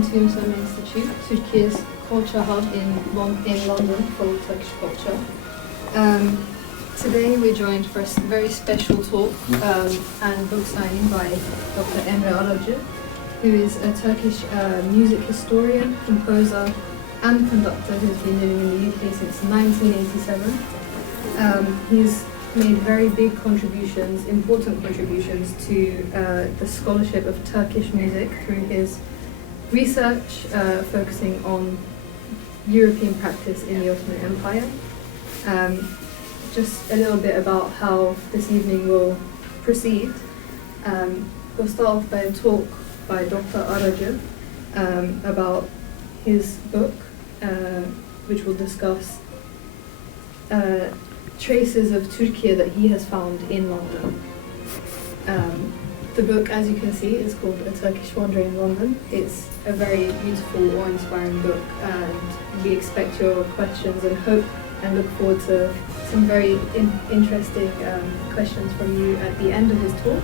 welcome to Yunus Emre Institute, Turkey's culture hub in London for Turkish culture. Today we're joined for a very special talk and book signing by Dr Emre Aracı, who is a Turkish music historian, composer and conductor who's been living in the UK since 1987. He's made very big contributions, important contributions to the scholarship of Turkish music through his research focusing on European practice in the Ottoman Empire. Just a little bit about how this evening will proceed. We'll start off by a talk by Dr. Aracı about his book, which will discuss traces of Turkey that he has found in London. The book, as you can see, is called A Turkish Wanderer in London. It's a very beautiful, awe-inspiring book, and we expect your questions and hope and look forward to some very interesting questions from you at the end of his talk.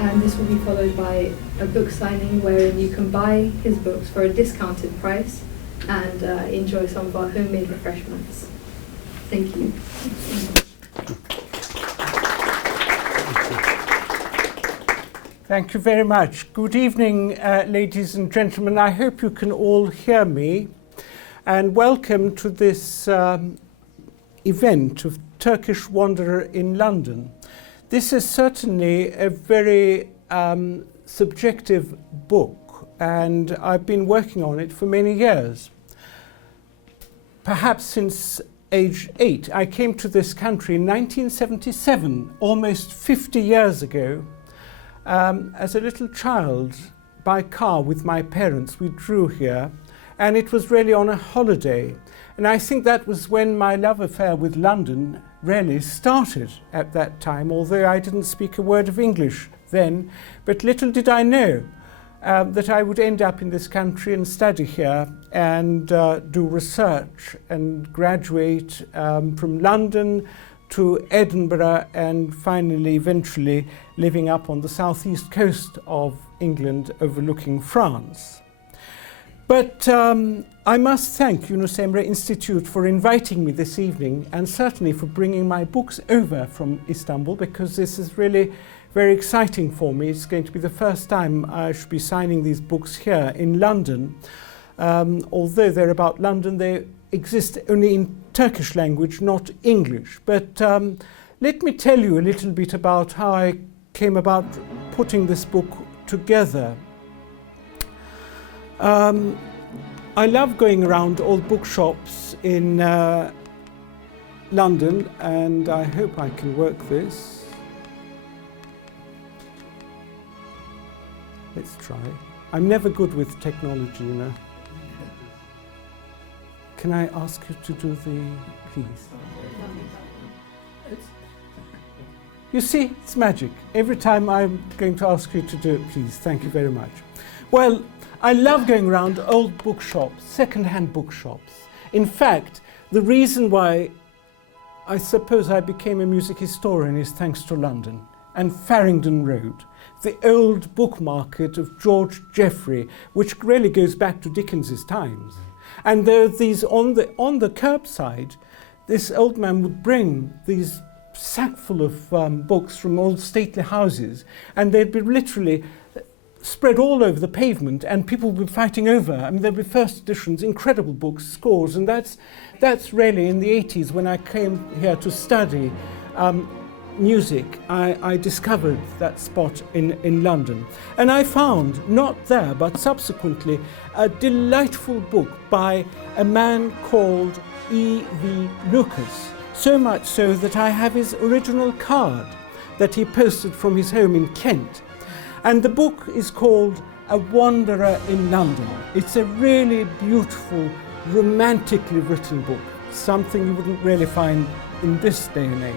And this will be followed by a book signing wherein you can buy his books for a discounted price and enjoy some of our homemade refreshments. Thank you. Thank you very much. Good evening, ladies and gentlemen. I hope you can all hear me. And welcome to this event of Turkish Wanderer in London. This is certainly a very subjective book, and I've been working on it for many years. Perhaps since age 8. I came to this country in 1977, almost 50 years ago. As a little child, by car with my parents, we drew here, and it was really on a holiday. And I think that was when my love affair with London really started at that time, although I didn't speak a word of English then. But little did I know that I would end up in this country and study here and do research and graduate from London to Edinburgh and finally, eventually, living up on the southeast coast of England overlooking France. But I must thank Yunus Emre Institute for inviting me this evening, and certainly for bringing my books over from Istanbul, because this is really very exciting for me. It's going to be the first time I should be signing these books here in London. Although they're about London, they exist only in Turkish language, not English. But let me tell you a little bit about how I came about putting this book together. I love going around old bookshops in London, and I hope I can work this. Let's try. I'm never good with technology, you know. Can I ask you to do the, please? You see, it's magic. Every time I'm going to ask you to do it, please. Thank you very much. Well, I love going around old bookshops, second-hand bookshops. In fact, the reason why I suppose I became a music historian is thanks to London and Farringdon Road, the old book market of George Jeffrey, which really goes back to Dickens's times. And there are these on the curbside, this old man would bring these sack full of books from old stately houses, and they'd be literally spread all over the pavement, and people would be fighting over. I mean, there'd be first editions, incredible books, scores, and that's really in the 80s when I came here to study music. I discovered that spot in London, and I found, not there but subsequently, a delightful book by a man called E.V. Lucas, so much so that I have his original card that he posted from his home in Kent. And the book is called A Wanderer in London. It's a really beautiful, romantically written book, something you wouldn't really find in this day and age.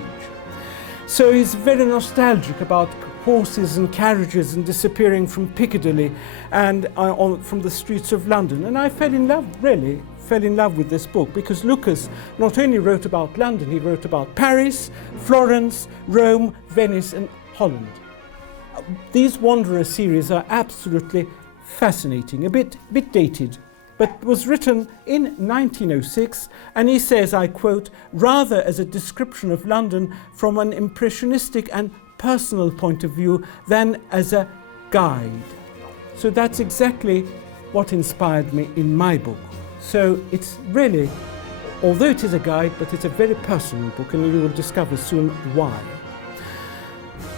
So he's very nostalgic about horses and carriages and disappearing from Piccadilly and from the streets of London. And I fell in love with this book, because Lucas not only wrote about London, he wrote about Paris, Florence, Rome, Venice and Holland. These Wanderer series are absolutely fascinating, a bit dated, but was written in 1906, and he says, I quote, rather as a description of London from an impressionistic and personal point of view than as a guide. So that's exactly what inspired me in my book. So it's really, although it is a guide, but it's a very personal book, and you will discover soon why.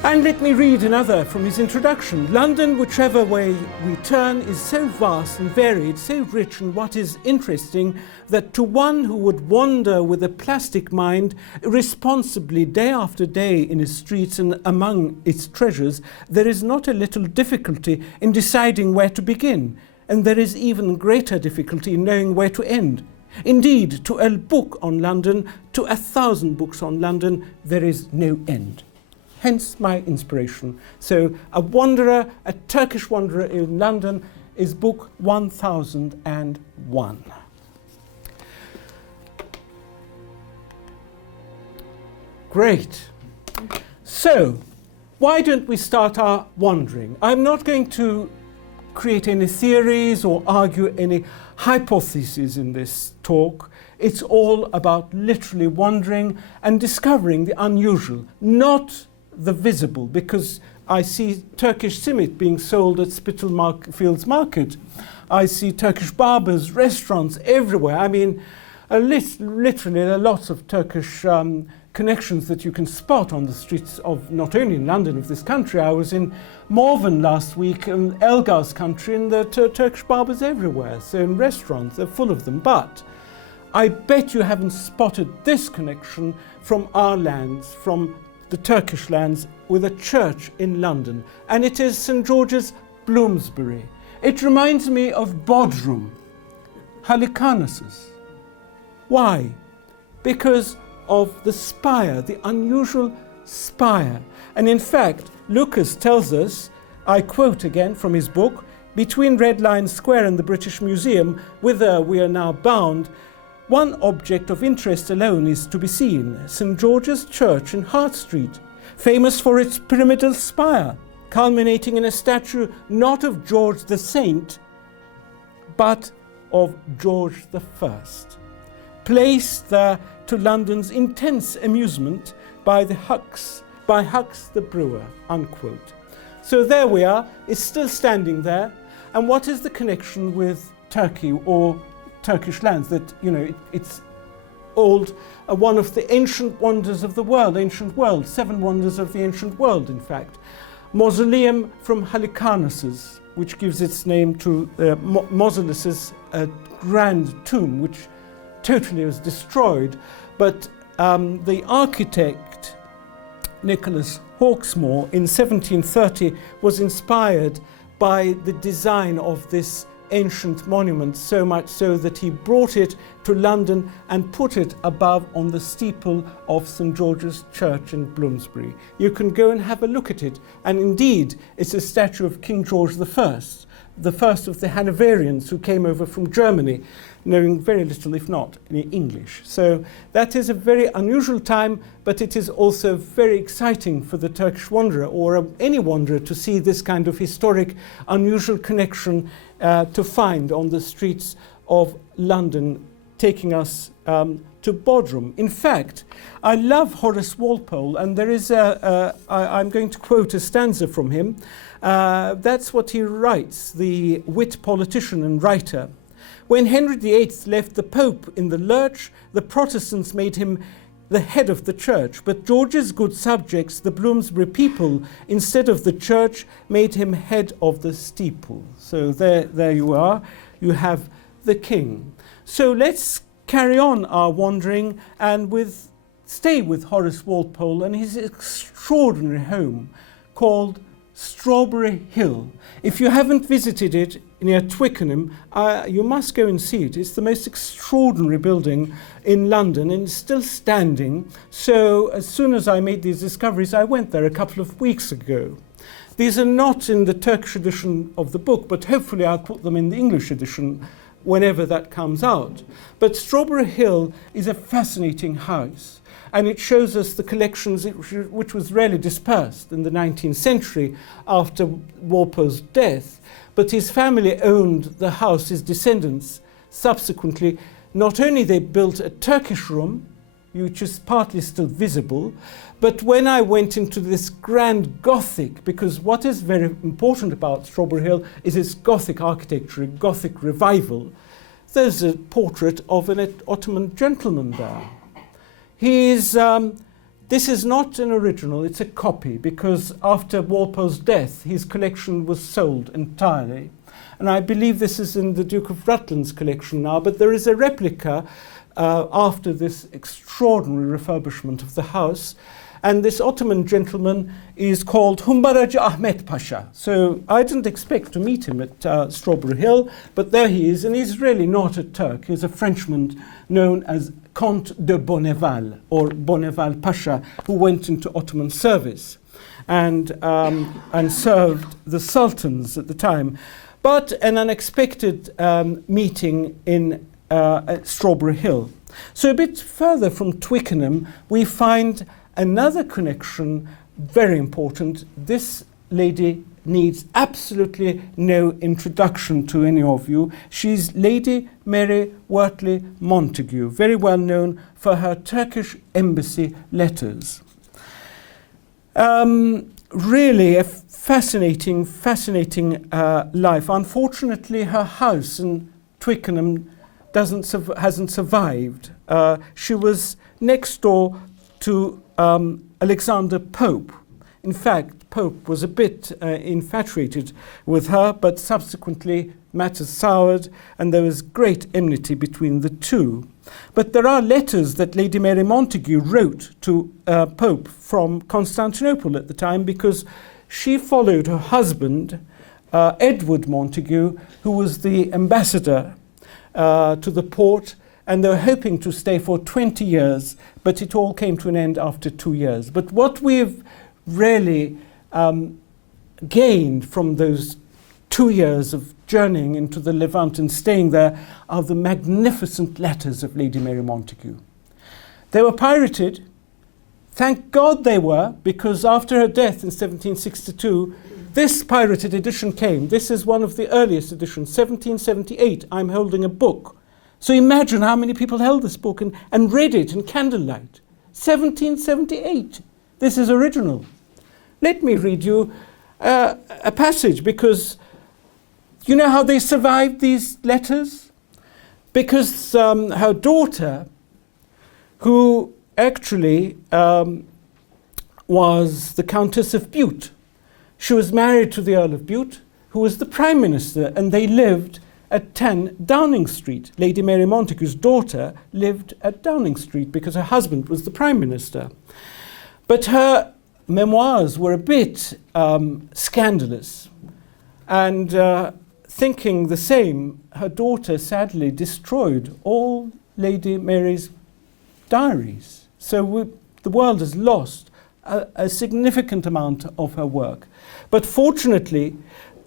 And let me read another from his introduction. London, whichever way we turn, is so vast and varied, so rich in what is interesting, that to one who would wander with a plastic mind irresponsibly day after day in its streets and among its treasures, there is not a little difficulty in deciding where to begin, and there is even greater difficulty in knowing where to end. Indeed, to a book on London, to 1,000 books on London, there is no end. Hence my inspiration. So a wanderer, a Turkish wanderer in London, is book 1001. Great. So, why don't we start our wandering? I'm not going to create any theories or argue any hypotheses in this talk. It's all about literally wandering and discovering the unusual, not the visible, because I see Turkish simit being sold at Spitalfields Market. I see Turkish barbers, restaurants everywhere. I mean, literally there are lots of Turkish connections that you can spot on the streets of not only in London, of this country. I was in Morven last week, in Elgar's country, and there are Turkish barbers everywhere. So in restaurants, they're full of them. But I bet you haven't spotted this connection from our lands, from the Turkish lands, with a church in London, and it is St George's, Bloomsbury. It reminds me of Bodrum, Halikarnassus. Why? Because of the spire, the unusual spire. And in fact, Lucas tells us, I quote again from his book, between Red Lion Square and the British Museum, whither we are now bound, one object of interest alone is to be seen, St George's Church in Hart Street, famous for its pyramidal spire, culminating in a statue not of George the Saint, but of George the First, placed there to London's intense amusement by Hucks the brewer, unquote. So there we are, it's still standing there. And what is the connection with Turkey or Turkish lands? That, you know, it's old, one of the ancient wonders of the world, ancient world, 7 wonders of the ancient world, in fact. Mausoleum from Halikarnassus, which gives its name to Mausolus's grand tomb, which totally was destroyed. But the architect, Nicholas Hawksmoor, in 1730 was inspired by the design of this ancient monument, so much so that he brought it to London and put it above on the steeple of St George's Church in Bloomsbury. You can go and have a look at it, and indeed it's a statue of King George the first of the Hanoverians who came over from Germany, knowing very little, if not, any English. So that is a very unusual time, but it is also very exciting for the Turkish wanderer or any wanderer to see this kind of historic, unusual connection to find on the streets of London, taking us to Bodrum. In fact, I love Horace Walpole, and there is I'm going to quote a stanza from him. That's what he writes, the wit politician and writer. When Henry VIII left the Pope in the lurch, the Protestants made him the head of the church, but George's good subjects, the Bloomsbury people, instead of the church, made him head of the steeple. So there you are. You have the king. So let's carry on our wandering and stay with Horace Walpole and his extraordinary home called Strawberry Hill. If you haven't visited it near Twickenham, you must go and see it. It's the most extraordinary building in London, and it's still standing. So as soon as I made these discoveries, I went there a couple of weeks ago. These are not in the Turkish edition of the book, but hopefully I'll put them in the English edition whenever that comes out. But Strawberry Hill is a fascinating house, and it shows us the collections which was really dispersed in the 19th century after Walpole's death. But his family owned the house, his descendants subsequently. Not only they built a Turkish room, which is partly still visible, but when I went into this grand Gothic, because what is very important about Strawberry Hill is its Gothic architecture, a Gothic revival, there's a portrait of an Ottoman gentleman there. This is not an original, it's a copy, because after Walpole's death, his collection was sold entirely. And I believe this is in the Duke of Rutland's collection now, but there is a replica after this extraordinary refurbishment of the house. And this Ottoman gentleman is called Humbaracı Ahmet Pasha. So I didn't expect to meet him at Strawberry Hill, but there he is, and he's really not a Turk. He's a Frenchman known as Comte de Bonneval, or Bonneval Pasha, who went into Ottoman service and served the sultans at the time. But an unexpected meeting in at Strawberry Hill. So a bit further from Twickenham, we find another connection, very important. This lady needs absolutely no introduction to any of you. She's Lady Mary Wortley Montagu, very well known for her Turkish embassy letters. Really a fascinating life. Unfortunately, her house in Twickenham hasn't survived. She was next door to Alexander Pope. In fact, Pope was a bit infatuated with her, but subsequently matters soured and there was great enmity between the two. But there are letters that Lady Mary Montagu wrote to Pope from Constantinople at the time, because she followed her husband, Edward Montagu, who was the ambassador to the port, and they were hoping to stay for 20 years, but it all came to an end after 2 years. But what we've really gained from those 2 years of journeying into the Levant and staying there are the magnificent letters of Lady Mary Montagu. They were pirated. Thank God they were, because after her death in 1762, this pirated edition came. This is one of the earliest editions, 1778. I'm holding a book. So imagine how many people held this book and read it in candlelight. 1778. This is original. Let me read you a passage, because you know how they survived these letters? Because her daughter, who actually was the Countess of Bute, she was married to the Earl of Bute, who was the Prime Minister, and they lived at 10 Downing Street. Lady Mary Montagu's daughter lived at Downing Street because her husband was the Prime Minister. But her memoirs were a bit scandalous. And thinking the same, her daughter sadly destroyed all Lady Mary's diaries. So the world has lost a significant amount of her work. But fortunately,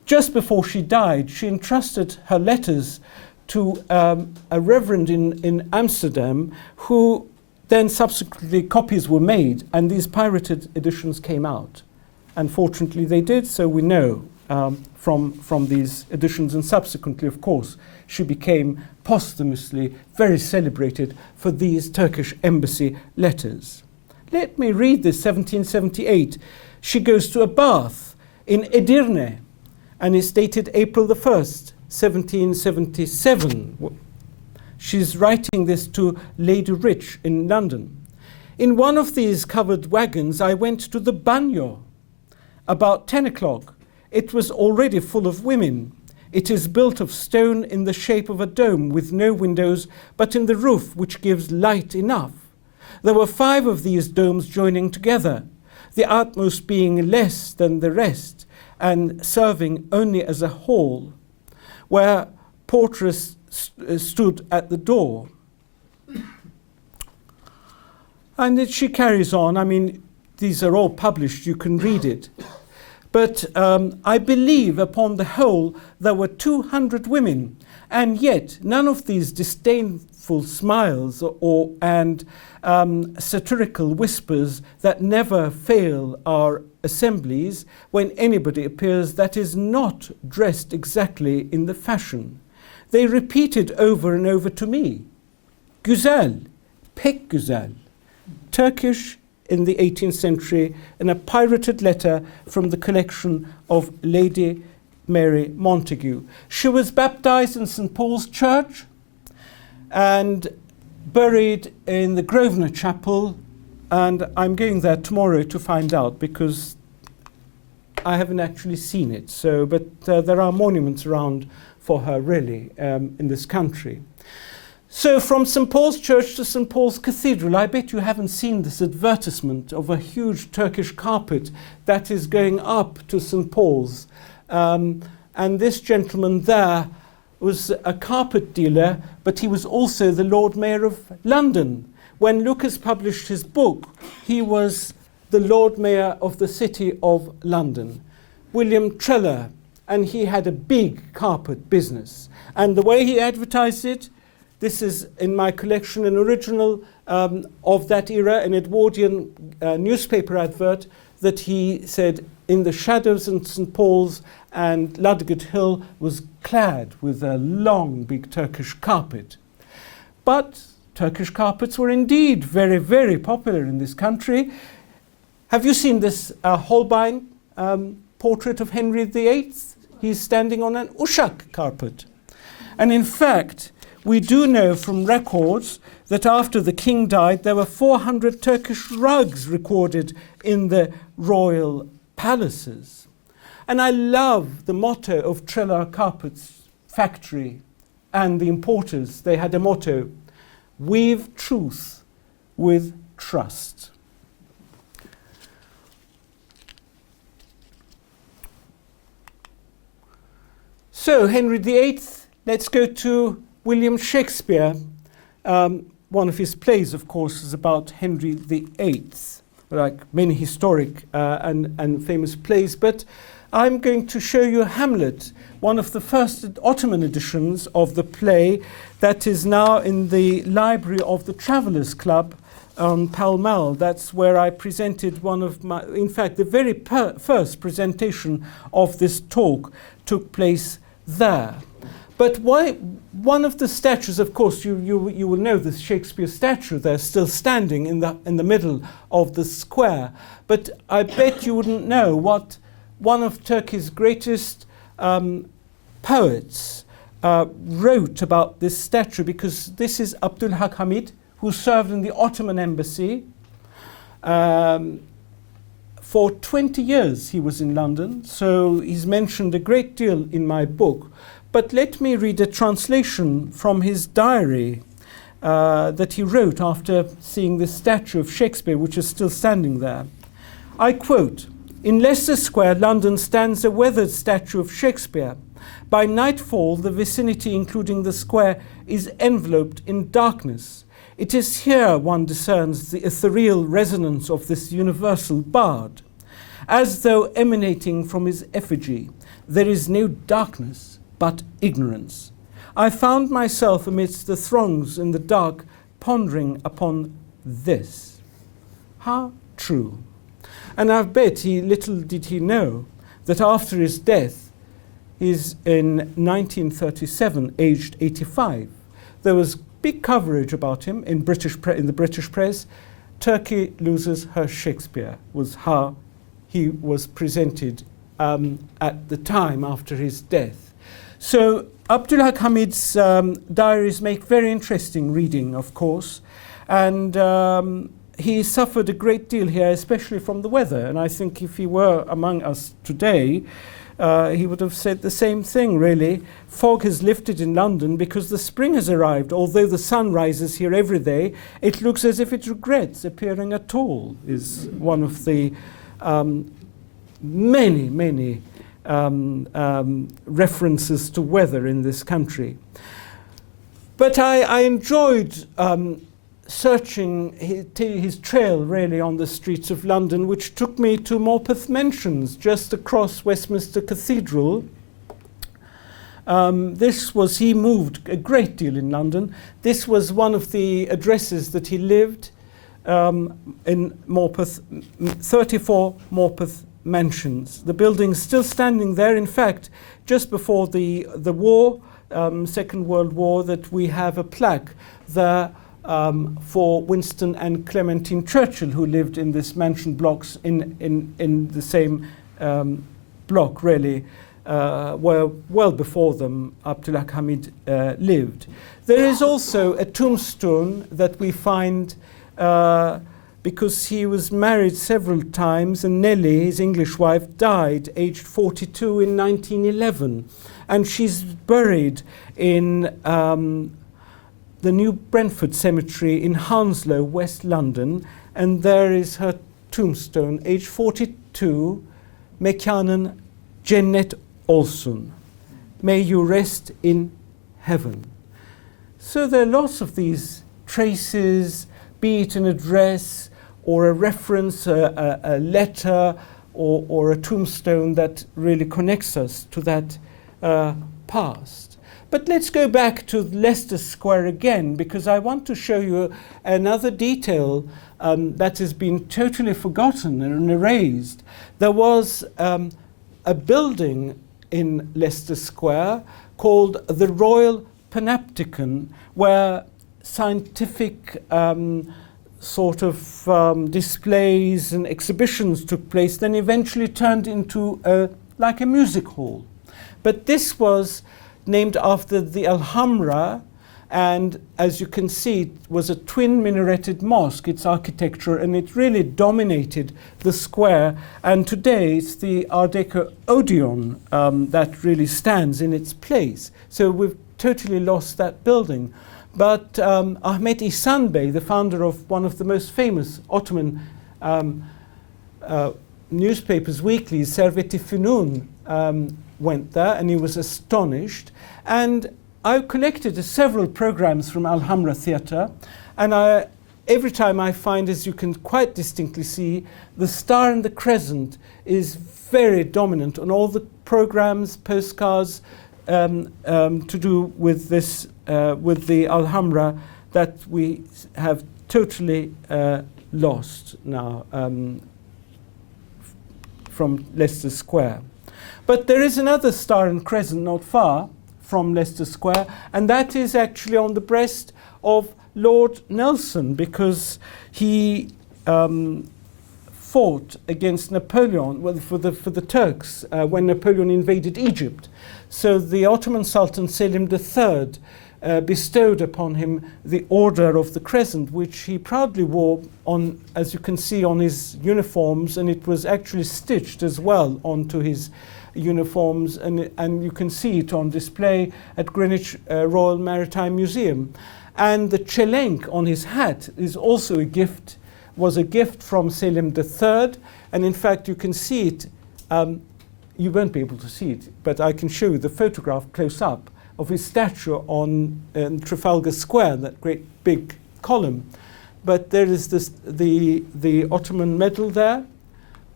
just before she died, she entrusted her letters to a reverend in Amsterdam, who then subsequently copies were made, and these pirated editions came out. Unfortunately, they did, so we know from these editions, and subsequently, of course, she became posthumously very celebrated for these Turkish embassy letters. Let me read this, 1778. She goes to a bath in Edirne, and it's dated April the 1st, 1777. She's writing this to Lady Rich in London. In one of these covered wagons, I went to the bagno. About 10 o'clock, it was already full of women. It is built of stone in the shape of a dome with no windows, but in the roof, which gives light enough. There were 5 of these domes joining together, the outmost being less than the rest, and serving only as a hall, where portress stood at the door. And she carries on. I mean, these are all published, you can read it. But I believe upon the whole there were 200 women, And yet, none of these disdainful smiles and satirical whispers that never fail our assemblies when anybody appears that is not dressed exactly in the fashion. They repeat it over and over to me. Güzel, pek güzel. Turkish in the 18th century in a pirated letter from the collection of Lady Mary Montagu. She was baptized in St. Paul's Church and buried in the Grosvenor Chapel, and I'm going there tomorrow to find out because I haven't actually seen it. So, but there are monuments around for her really in this country. So from St. Paul's Church to St. Paul's Cathedral, I bet you haven't seen this advertisement of a huge Turkish carpet that is going up to St. Paul's. And this gentleman there was a carpet dealer, but he was also the Lord Mayor of London. When Lucas published his book, he was the Lord Mayor of the City of London, William Treller, and he had a big carpet business. And the way he advertised it, this is in my collection, an original of that era, an Edwardian newspaper advert that he said, in the shadows in St. Paul's and Ludgate Hill was clad with a long, big Turkish carpet. But Turkish carpets were indeed very, very popular in this country. Have you seen this Holbein portrait of Henry VIII? He's standing on an Uşak carpet. And in fact, we do know from records that after the king died, there were 400 Turkish rugs recorded in the royal palaces. And I love the motto of Treller Carpets Factory and the importers. They had a motto, weave truth with trust. So Henry VIII, let's go to William Shakespeare. One of his plays, of course, is about Henry VIII, like many historic and famous plays. But I'm going to show you Hamlet, one of the first Ottoman editions of the play that is now in the library of the Travellers Club on Pall Mall. That's where I presented one of my, in fact, the very first presentation of this talk took place there. But one of the statues, of course, you will know the Shakespeare statue there still standing in the middle of the square. But I bet you wouldn't know what one of Turkey's greatest poets wrote about this statue, because this is Abdülhak Hamid, who served in the Ottoman embassy. For 20 years he was in London, so he's mentioned a great deal in my book. But let me read a translation from his diary that he wrote after seeing this statue of Shakespeare, which is still standing there. I quote, "In Leicester Square, London, stands a weathered statue of Shakespeare. By nightfall, the vicinity, including the square, is enveloped in darkness. It is here one discerns the ethereal resonance of this universal bard. As though emanating from his effigy, there is no darkness, but ignorance. I found myself amidst the throngs in the dark, pondering upon this." How true. And I bet little did he know that after his death, he's in 1937, aged 85. There was big coverage about him in the British press. Turkey loses her Shakespeare, was how he was presented at the time after his death. So Abdülhak Hamid's diaries make very interesting reading, of course, and he suffered a great deal here, especially from the weather. And I think if he were among us today, he would have said the same thing, really. Fog has lifted in London because the spring has arrived. Although the sun rises here every day, it looks as if it regrets appearing at all, is one of the many references to weather in this country. But I enjoyed searching his trail really on the streets of London, which took me to Morpeth Mansions, just across Westminster Cathedral. He moved a great deal in London. This was one of the addresses that he lived in Morpeth, 34 Morpeth Mansions. The building's still standing there. In fact, just before the war, Second World War, that we have a plaque there for Winston and Clementine Churchill, who lived in this mansion blocks in the same block, really, where well before them Abdullah Hamid lived. There is also a tombstone that we find because he was married several times, and Nellie, his English wife, died aged 42 in 1911. And she's buried in the New Brentford Cemetery in Hounslow, West London. And there is her tombstone, aged 42, Mekanın Cennet Olsun. May you rest in heaven. So there are lots of these traces, be it an address or a reference, a letter or a tombstone that really connects us to that past. But let's go back to Leicester Square again, because I want to show you another detail that has been totally forgotten and erased. There was a building in Leicester Square called the Royal Panopticon, where scientific sort of displays and exhibitions took place, then eventually turned into like a music hall. But this was named after the Alhambra, and as you can see, it was a twin minareted mosque, its architecture, and it really dominated the square. And today it's the Art Deco Odeon that really stands in its place. So we've totally lost that building. But Ahmet İhsan Bey, the founder of one of the most famous Ottoman newspapers, weeklies, Servet-i Fünun, went there, and he was astonished. And I collected several programs from Alhambra Theatre, and every time I find, as you can quite distinctly see, the star and the crescent is very dominant on all the programs, postcards to do with this, with the Alhambra, that we have totally lost now from Leicester Square. But there is another star and crescent not far from Leicester Square, and that is actually on the breast of Lord Nelson, because he fought against Napoleon, well, for the Turks when Napoleon invaded Egypt. So the Ottoman Sultan Selim III bestowed upon him the Order of the Crescent, which he proudly wore on, as you can see, on his uniforms, and it was actually stitched as well onto his uniforms, and you can see it on display at Greenwich Royal Maritime Museum. And the chelenk on his hat is also a gift, was a gift from Selim III, and in fact you can see it, you won't be able to see it, but I can show you the photograph close up of his statue on Trafalgar Square, that great big column. But there is this, the Ottoman medal there,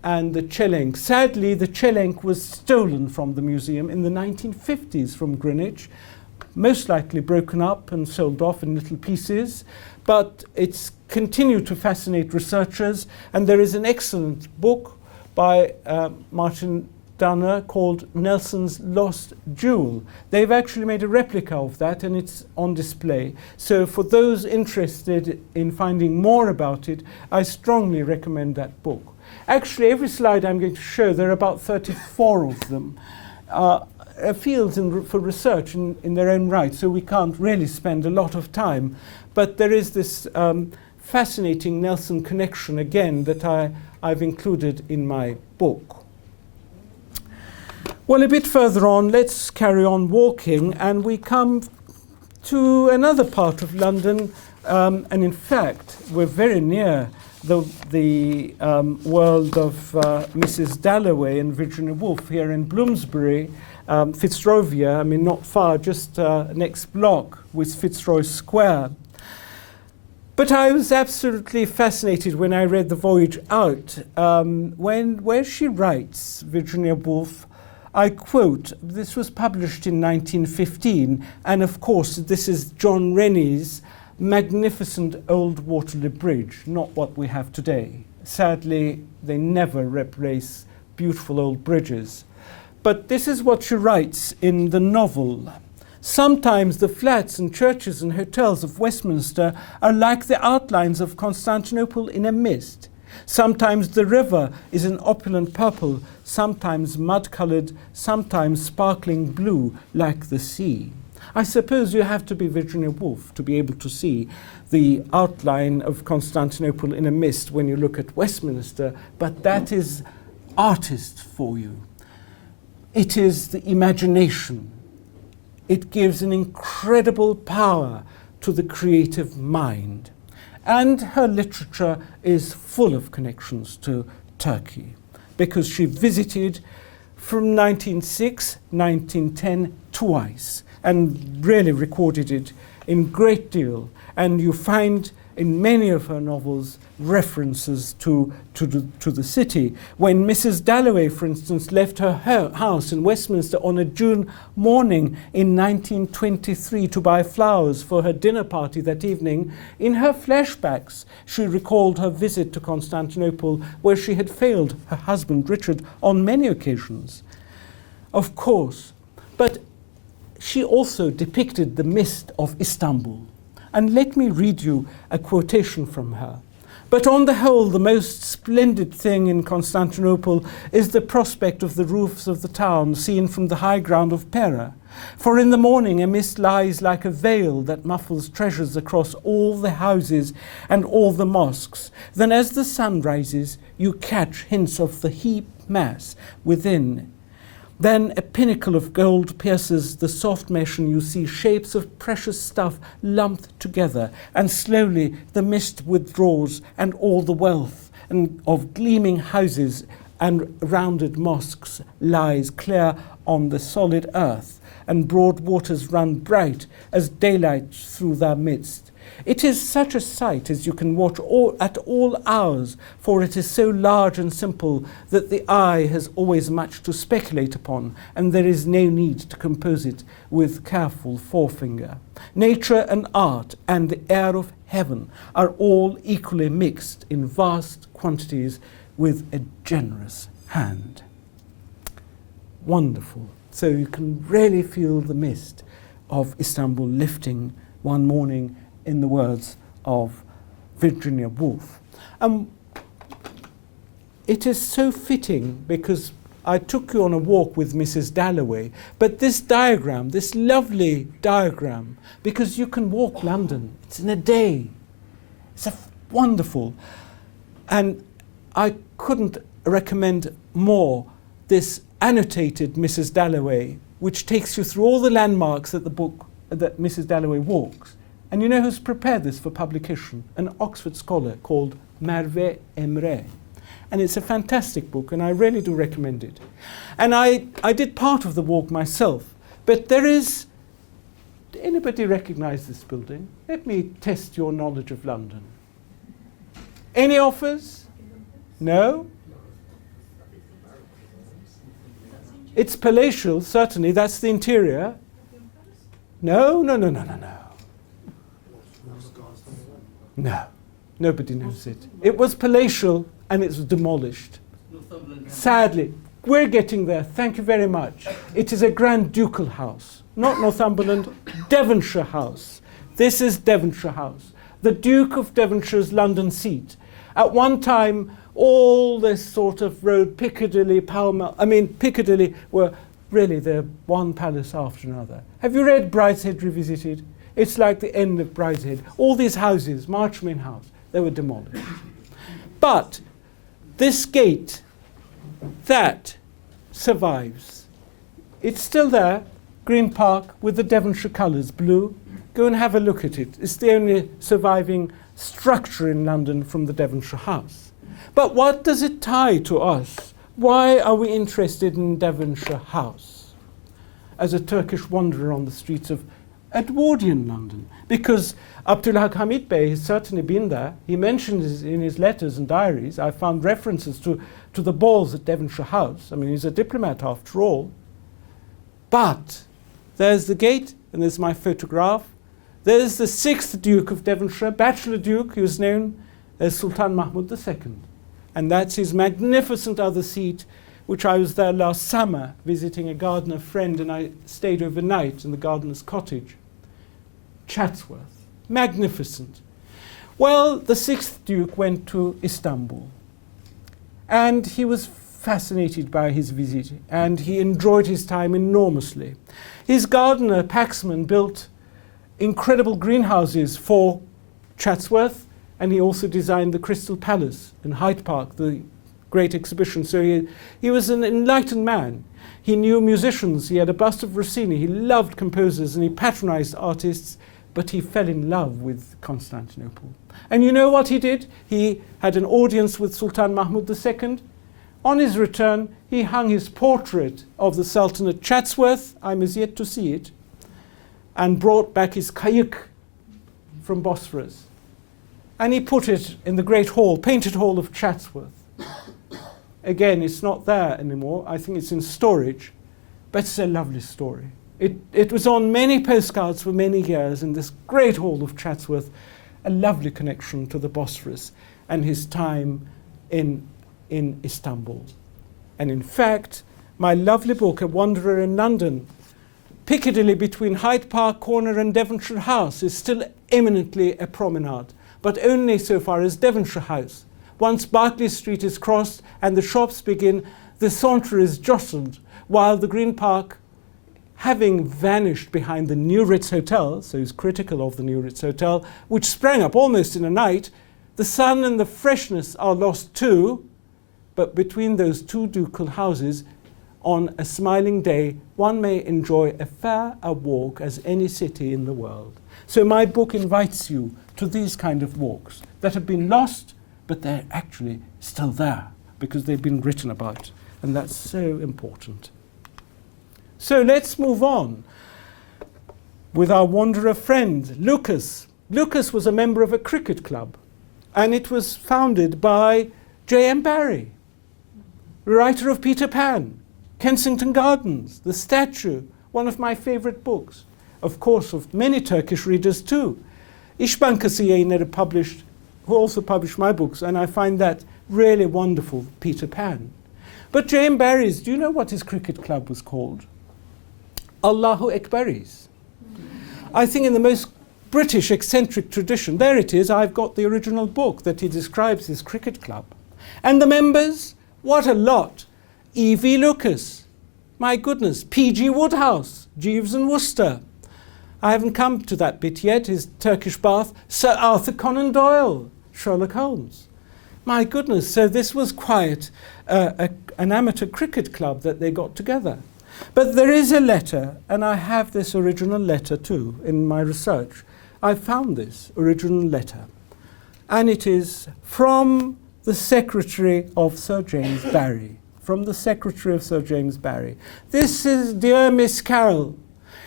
and the chelenk. Sadly, the chelenk was stolen from the museum in the 1950s from Greenwich, most likely broken up and sold off in little pieces, but it's continued to fascinate researchers, and there is an excellent book by Martin Dunner called Nelson's Lost Jewel. They've actually made a replica of that, and it's on display. So for those interested in finding more about it, I strongly recommend that book. Actually, every slide I'm going to show, there are about 34 of them, fields for research in their own right, so we can't really spend a lot of time. But there is this fascinating Nelson connection, again, that I've included in my book. Well, a bit further on, let's carry on walking, and we come to another part of London, and in fact, we're very near the world of Mrs. Dalloway and Virginia Woolf here in Bloomsbury, Fitzrovia, I mean not far, just next block with Fitzroy Square. But I was absolutely fascinated when I read The Voyage Out, where she writes, Virginia Woolf, I quote, this was published in 1915, and of course this is John Rennie's magnificent old Waterloo Bridge, not what we have today. Sadly, they never replace beautiful old bridges. But this is what she writes in the novel. Sometimes the flats and churches and hotels of Westminster are like the outlines of Constantinople in a mist. Sometimes the river is an opulent purple, sometimes mud-coloured, sometimes sparkling blue like the sea. I suppose you have to be Virginia Woolf to be able to see the outline of Constantinople in a mist when you look at Westminster, but that is artist for you. It is the imagination. It gives an incredible power to the creative mind. And her literature is full of connections to Turkey, because she visited from 1906, 1910 twice, and really recorded it in great deal. And you find in many of her novels references to the city. When Mrs. Dalloway, for instance, left her house in Westminster on a June morning in 1923 to buy flowers for her dinner party that evening, in her flashbacks she recalled her visit to Constantinople, where she had failed her husband Richard on many occasions. Of course, but she also depicted the mist of Istanbul. And let me read you a quotation from her. But on the whole, the most splendid thing in Constantinople is the prospect of the roofs of the town seen from the high ground of Pera. For in the morning a mist lies like a veil that muffles treasures across all the houses and all the mosques. Then as the sun rises, you catch hints of the heap mass within. Then a pinnacle of gold pierces the soft mesh, and you see shapes of precious stuff lumped together, and slowly the mist withdraws, and all the wealth and of gleaming houses and rounded mosques lies clear on the solid earth, and broad waters run bright as daylight through their midst. It is such a sight as you can watch at all hours, for it is so large and simple that the eye has always much to speculate upon, and there is no need to compose it with careful forefinger. Nature and art and the air of heaven are all equally mixed in vast quantities with a generous hand. Wonderful. So you can really feel the mist of Istanbul lifting one morning, in the words of Virginia Woolf. It is so fitting because I took you on a walk with Mrs. Dalloway, but this diagram, this lovely diagram, because you can walk London, it's in a day. It's wonderful. And I couldn't recommend more this annotated Mrs. Dalloway, which takes you through all the landmarks that the book that Mrs. Dalloway walks. And you know who's prepared this for publication? An Oxford scholar called Dr Emre. And it's a fantastic book, and I really do recommend it. And I did part of the walk myself, but there is... Anybody recognize this building? Let me test your knowledge of London. Any offers? No? It's palatial, certainly. That's the interior. No. No, nobody knows it. It was palatial and it was demolished. Sadly, we're getting there. Thank you very much. It is a Grand Ducal house, not Northumberland, Devonshire House. This is Devonshire House, the Duke of Devonshire's London seat. At one time, all this sort of road, Piccadilly, Piccadilly were really the one palace after another. Have you read Brideshead Revisited? It's like the end of Brideshead. All these houses, Marchmain House, they were demolished. But this gate, that survives. It's still there, Green Park, with the Devonshire colours, blue. Go and have a look at it. It's the only surviving structure in London from the Devonshire House. But what does it tie to us? Why are we interested in Devonshire House as a Turkish wanderer on the streets of Edwardian London? Because Abdülhak Hamid Bey has certainly been there. He mentions in his letters and diaries, I found references to the balls at Devonshire House. I mean, he's a diplomat after all. But there's the gate, and there's my photograph. There's the 6th Duke of Devonshire, Bachelor Duke, who's known as Sultan Mahmud II. And that's his magnificent other seat, which I was there last summer visiting a gardener friend, and I stayed overnight in the gardener's cottage. Chatsworth. Magnificent. Well, the 6th Duke went to Istanbul, and he was fascinated by his visit, and he enjoyed his time enormously. His gardener, Paxman, built incredible greenhouses for Chatsworth, and he also designed the Crystal Palace in Hyde Park, the great exhibition. So he was an enlightened man. He knew musicians. He had a bust of Rossini. He loved composers, and he patronized artists, but he fell in love with Constantinople. And you know what he did? He had an audience with Sultan Mahmud II. On his return, he hung his portrait of the Sultan at Chatsworth. I'm as yet to see it. And brought back his kayık from Bosphorus. And he put it in the great hall, painted hall of Chatsworth. Again, it's not there anymore. I think it's in storage. But it's a lovely story. It was on many postcards for many years in this great hall of Chatsworth, a lovely connection to the Bosphorus and his time in Istanbul. And in fact, my lovely book, A Wanderer in London, Piccadilly between Hyde Park Corner and Devonshire House is still eminently a promenade, but only so far as Devonshire House. Once Berkeley Street is crossed and the shops begin, the saunter is jostled, while the Green Park, having vanished behind the New Ritz Hotel, so he's critical of the New Ritz Hotel, which sprang up almost in a night, the sun and the freshness are lost too, but between those two ducal houses, on a smiling day, one may enjoy as fair a walk as any city in the world. So my book invites you to these kind of walks that have been lost, but they're actually still there because they've been written about, and that's so important. So let's move on with our wanderer friend, Lucas. Lucas was a member of a cricket club, and it was founded by J.M. Barrie, writer of Peter Pan, Kensington Gardens, The Statue, one of my favorite books, of course, of many Turkish readers too. İş Bankası Yayınları published, who also published my books, and I find that really wonderful, Peter Pan. But J.M. Barrie's, do you know what his cricket club was called? Allahu Ekberis. I think in the most British eccentric tradition, there it is, I've got the original book that he describes his cricket club. And the members, what a lot. E.V. Lucas, my goodness, P.G. Woodhouse, Jeeves and Worcester. I haven't come to that bit yet, his Turkish bath, Sir Arthur Conan Doyle, Sherlock Holmes. My goodness, so this was quite an amateur cricket club that they got together. But there is a letter, and I have this original letter too in my research. I found this original letter, and it is from the secretary of Sir James Barrie. From the secretary of Sir James Barrie. This is, dear Miss Carroll,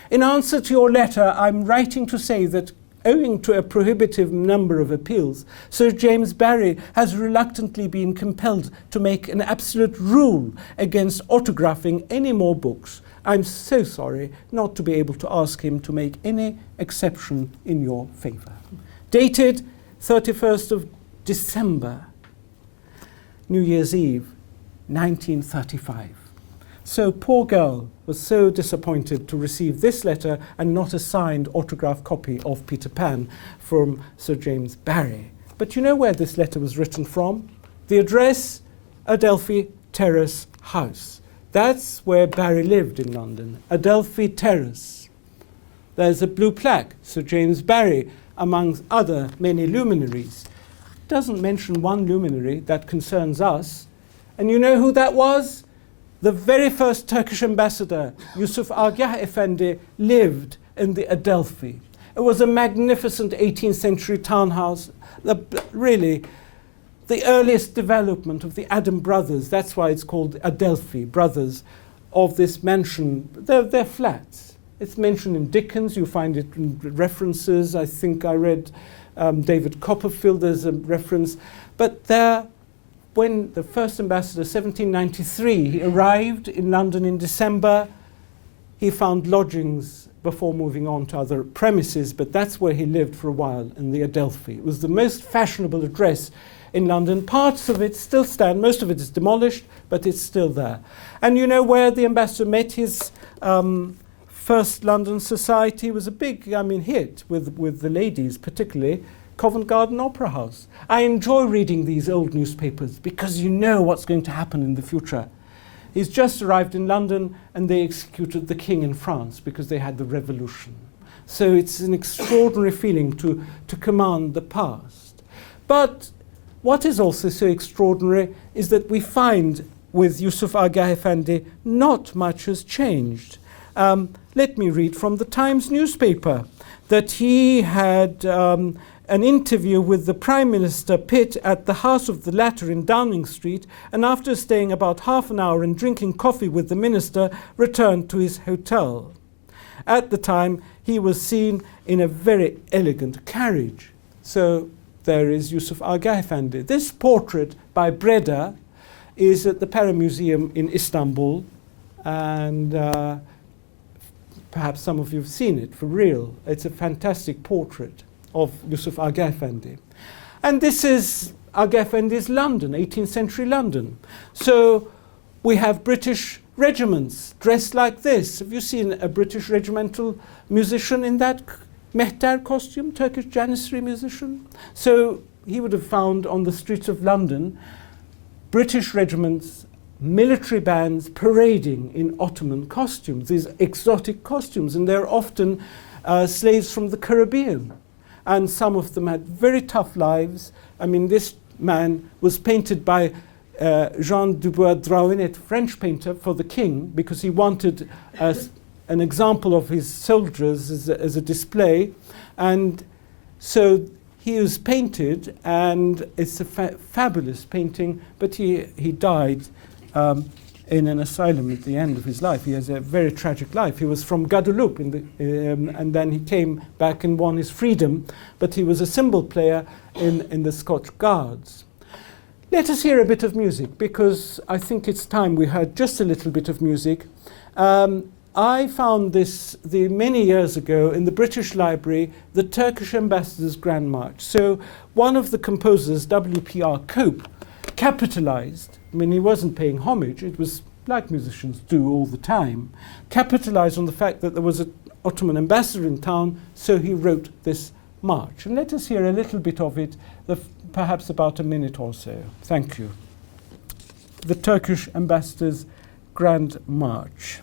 in answer to your letter, I'm writing to say that owing to a prohibitive number of appeals, Sir James Barrie has reluctantly been compelled to make an absolute rule against autographing any more books. I'm so sorry not to be able to ask him to make any exception in your favour. Dated 31st of December, New Year's Eve, 1935. So poor girl was so disappointed to receive this letter and not a signed autograph copy of Peter Pan from Sir James Barrie. But you know where this letter was written from? The address, Adelphi Terrace House. That's where Barrie lived in London, Adelphi Terrace. There's a blue plaque, Sir James Barrie, amongst other many luminaries. Doesn't mention one luminary that concerns us. And you know who that was? The very first Turkish ambassador, Yusuf Agah Efendi, lived in the Adelphi. It was a magnificent 18th century townhouse, really the earliest development of the Adam brothers. That's why it's called Adelphi, brothers of this mansion. They're flats. It's mentioned in Dickens. You find it in references. I think I read David Copperfield, there's a reference. But there, when the first ambassador, 1793, he arrived in London in December, he found lodgings before moving on to other premises, but that's where he lived for a while, in the Adelphi. It was the most fashionable address in London. Parts of it still stand. Most of it is demolished, but it's still there. And you know where the ambassador met his first London society? Was a big, hit with the ladies, particularly Covent Garden Opera House. I enjoy reading these old newspapers because you know what's going to happen in the future. He's just arrived in London and they executed the king in France because they had the revolution. So it's an extraordinary feeling to command the past. But what is also so extraordinary is that we find with Yusuf Agah Efendi not much has changed. Let me read from the Times newspaper that he had an interview with the Prime Minister Pitt at the house of the latter in Downing Street, and after staying about half an hour and drinking coffee with the minister, returned to his hotel. At the time, he was seen in a very elegant carriage. So there is Yusuf Agah Efendi. This portrait by Breda is at the Para Museum in Istanbul, and perhaps some of you have seen it for real. It's a fantastic portrait of Yusuf Agah Efendi. And this is Agah Efendi's London, 18th century London. So we have British regiments dressed like this. Have you seen a British regimental musician in that mehter costume, Turkish Janissary musician? So he would have found on the streets of London British regiments, military bands parading in Ottoman costumes, these exotic costumes, and they're often slaves from the Caribbean. And some of them had very tough lives. I mean, this man was painted by Jean Dubois Drouinet, French painter, for the king, because he wanted an example of his soldiers as a display. And so he was painted, and it's a fabulous painting, but he died in an asylum at the end of his life. He has a very tragic life. He was from Guadeloupe, and then he came back and won his freedom, but he was a cymbal player in the Scotch Guards. Let us hear a bit of music, because I think it's time we heard just a little bit of music. I found this many years ago in the British Library, the Turkish Ambassador's Grand March. So one of the composers, W.P.R. Cope, capitalized. I mean, he wasn't paying homage. It was like musicians do all the time. Capitalized on the fact that there was an Ottoman ambassador in town, so he wrote this march. And let us hear a little bit of it, perhaps about a minute or so. Thank you. The Turkish Ambassador's Grand March.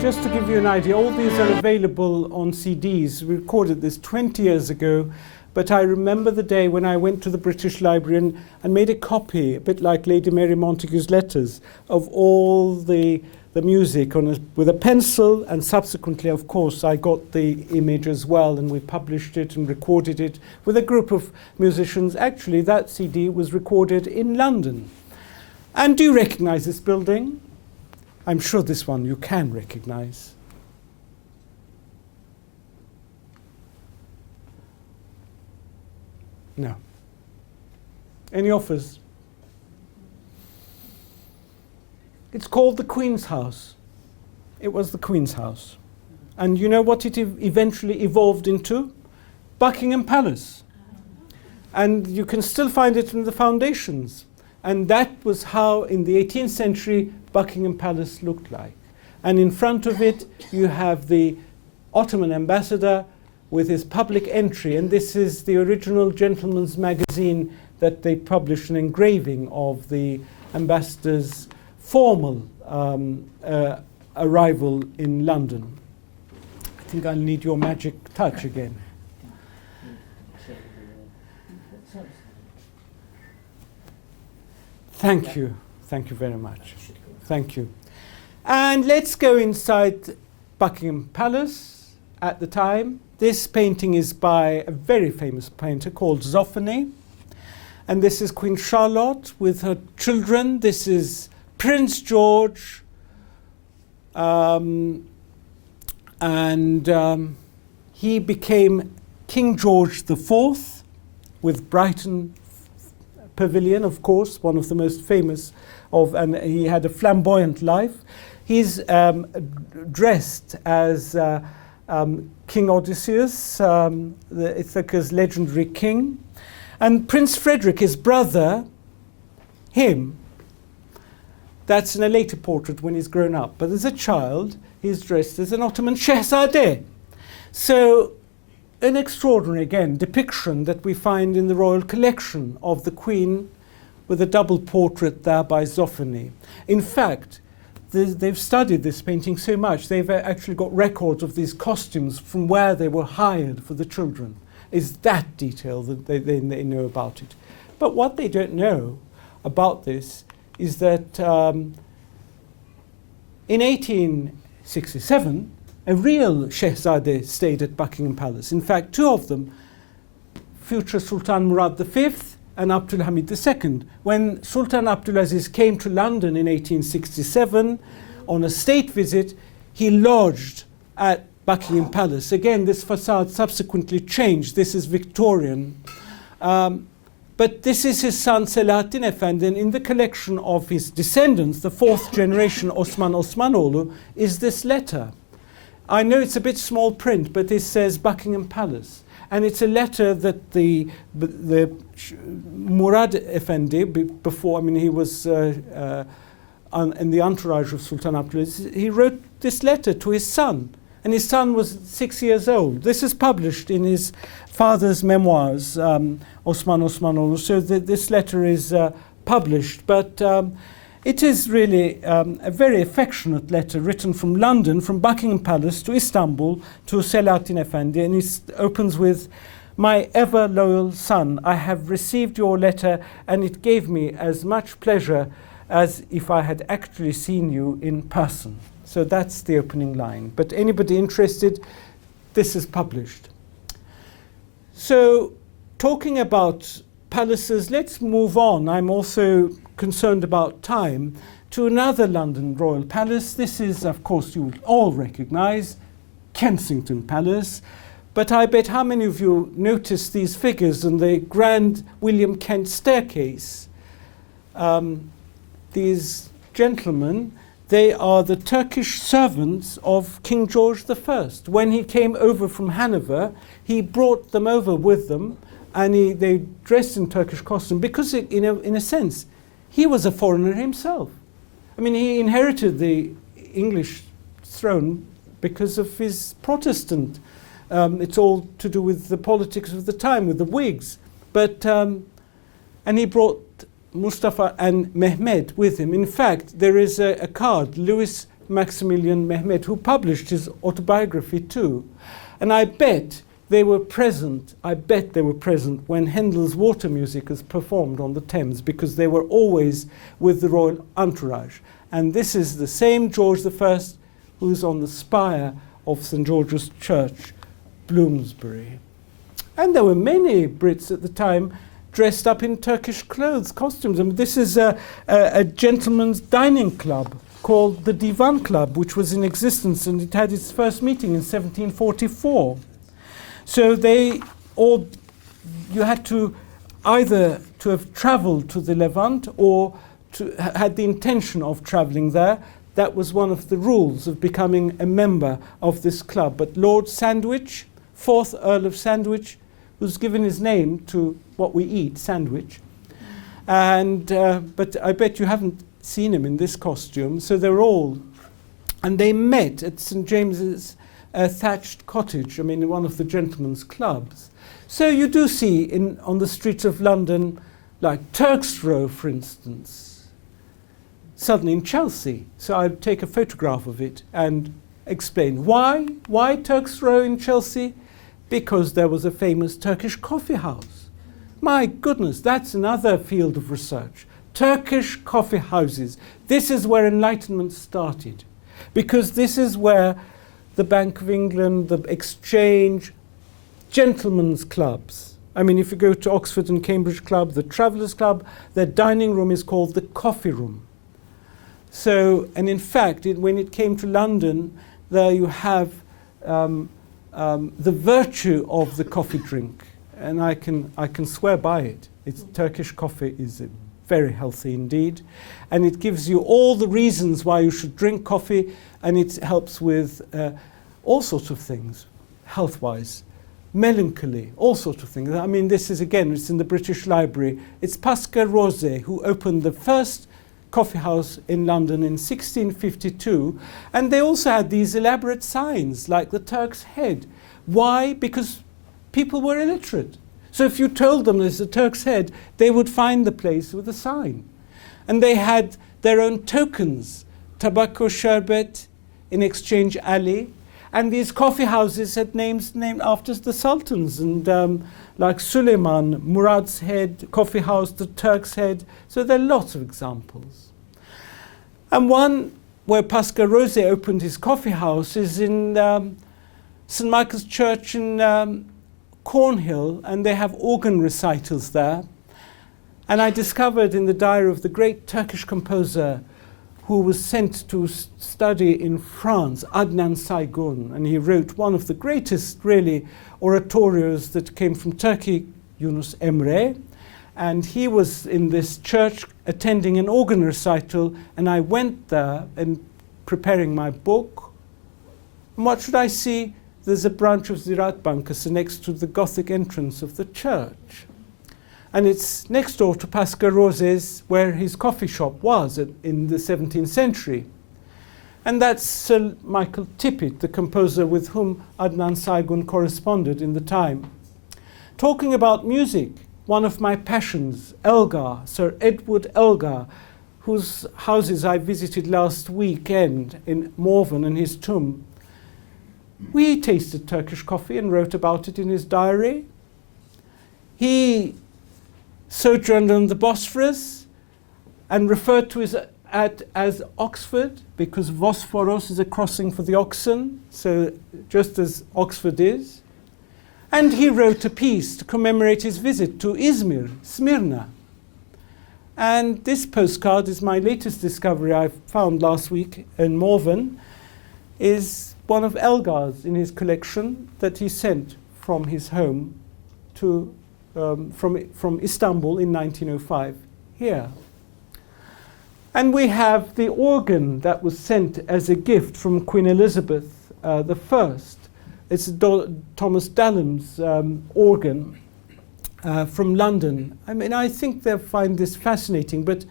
Just to give you an idea, all these are available on CDs. We recorded this 20 years ago, but I remember the day when I went to the British Library and made a copy, a bit like Lady Mary Montagu's letters, of all the music with a pencil, and subsequently, of course, I got the image as well, and we published it and recorded it with a group of musicians. Actually, that CD was recorded in London. And do you recognize this building? I'm sure this one you can recognize. No. Any offers? It's called the Queen's House. It was the Queen's House. And you know what it eventually evolved into? Buckingham Palace. And you can still find it in the foundations. And that was how, in the 18th century, Buckingham Palace looked like. And in front of it, you have the Ottoman ambassador with his public entry. And this is the original Gentleman's Magazine that they published, an engraving of the ambassador's formal arrival in London. I think I'll need your magic touch again. Thank you. Thank you very much. Thank you. And let's go inside Buckingham Palace at the time. This painting is by a very famous painter called Zoffany. And this is Queen Charlotte with her children. This is Prince George. He became King George IV with Brighton Pavilion, of course, one of the most famous of, and he had a flamboyant life. He's dressed as King Odysseus, Ithaca's legendary king. And Prince Frederick, his brother, him, that's in a later portrait when he's grown up. But as a child, he's dressed as an Ottoman Shehzadeh. So an extraordinary, again, depiction that we find in the royal collection of the Queen with a double portrait there by Zoffany. In fact, they've studied this painting so much, they've actually got records of these costumes from where they were hired for the children. Is that detail that they know about it. But what they don't know about this is that in 1867, a real Shehzadeh stayed at Buckingham Palace. In fact, two of them, future Sultan Murad V and Abdul Hamid II. When Sultan Abdulaziz came to London in 1867 on a state visit, he lodged at Buckingham Palace. Again, this facade subsequently changed. This is Victorian. But this is his son Selahattin Efendi, and in the collection of his descendants, the fourth generation Osman Osmanoğlu, is this letter. I know it's a bit small print, but it says Buckingham Palace. And it's a letter that the Murad Efendi, before, I mean, he was in the entourage of Sultan Abdulaziz, he wrote this letter to his son. And his son was 6 years old. This is published in his father's memoirs, Osman Osmanoğlu. So this letter is published. But it is really a very affectionate letter written from London, from Buckingham Palace to Istanbul to Selahattin Efendi. And it opens with, "My ever loyal son, I have received your letter and it gave me as much pleasure as if I had actually seen you in person." So that's the opening line. But anybody interested, this is published. So talking about palaces, let's move on. I'm also concerned about time, to another London royal palace. This is, of course, you will all recognize, Kensington Palace. But I bet how many of you noticed these figures on the Grand William Kent staircase? These gentlemen, they are the Turkish servants of King George I. When he came over from Hanover, he brought them over with them, and they dressed in Turkish costume because, in a sense, he was a foreigner himself. I mean, he inherited the English throne because of his Protestant. It's all to do with the politics of the time, with the Whigs. But and he brought Mustafa and Mehmed with him. In fact, there is a card, Louis Maximilian Mehmed, who published his autobiography too. And I bet they were present when Handel's Water Music is performed on the Thames, because they were always with the royal entourage. And this is the same George I who's on the spire of St. George's Church, Bloomsbury. And there were many Brits at the time dressed up in Turkish clothes, costumes. I mean, this is a gentleman's dining club called the Divan Club, which was in existence, and it had its first meeting in 1744. So you had to either to have travelled to the Levant or to had the intention of travelling there. That was one of the rules of becoming a member of this club. But Lord Sandwich, 4th Earl of Sandwich, who's given his name to what we eat, sandwich. And but I bet you haven't seen him in this costume. So they're all, and they met at St James's thatched cottage, I mean, in one of the gentlemen's clubs. So you do see on the streets of London, like Turk's Row, for instance, suddenly in Chelsea. So I'd take a photograph of it and explain why. Why Turk's Row in Chelsea? Because there was a famous Turkish coffee house. My goodness, that's another field of research. Turkish coffee houses. This is where Enlightenment started, because this is where the Bank of England, the Exchange, gentlemen's clubs. I mean, if you go to Oxford and Cambridge Club, the Travellers Club, their dining room is called the coffee room. So, and in fact, when it came to London, there you have the virtue of the coffee drink, and I can swear by it. It's Turkish coffee is very healthy indeed, and it gives you all the reasons why you should drink coffee, and it helps with all sorts of things, health-wise, melancholy, all sorts of things. I mean, this is again, it's in the British Library. It's Pascal Rose who opened the first coffee house in London in 1652, and they also had these elaborate signs like the Turk's Head. Why? Because people were illiterate. So if you told them there's a Turk's Head, they would find the place with a sign. And they had their own tokens, tobacco sherbet, in exchange Ali, and these coffee houses had names named after the sultans, and like Suleiman, Murad's Head, coffee house, the Turk's Head. So there are lots of examples. And one where Pascal Rose opened his coffee house is in St Michael's Church in Cornhill, and they have organ recitals there. And I discovered in the diary of the great Turkish composer who was sent to study in France, Adnan Saygun, and he wrote one of the greatest, really, oratorios that came from Turkey, Yunus Emre, and he was in this church attending an organ recital, and I went there and preparing my book. And what should I see? There's a branch of Ziraat Bankası next to the Gothic entrance of the church. And it's next door to Pascal Rose's, where his coffee shop was in the 17th century. And that's Sir Michael Tippett, the composer with whom Adnan Saygun corresponded in the time. Talking about music, one of my passions, Elgar, Sir Edward Elgar, whose houses I visited last weekend in Morven and his tomb. We tasted Turkish coffee and wrote about it in his diary. He sojourned on the Bosphorus and referred to it as Oxford, because Vosphoros is a crossing for the oxen, so just as Oxford is. And he wrote a piece to commemorate his visit to Izmir, Smyrna. And this postcard is my latest discovery I found last week in Morven, is one of Elgar's in his collection that he sent from his home to from Istanbul in 1905 here. And we have the organ that was sent as a gift from Queen Elizabeth I. It's Thomas Dallam's organ from London. I mean, I think they'll find this fascinating, but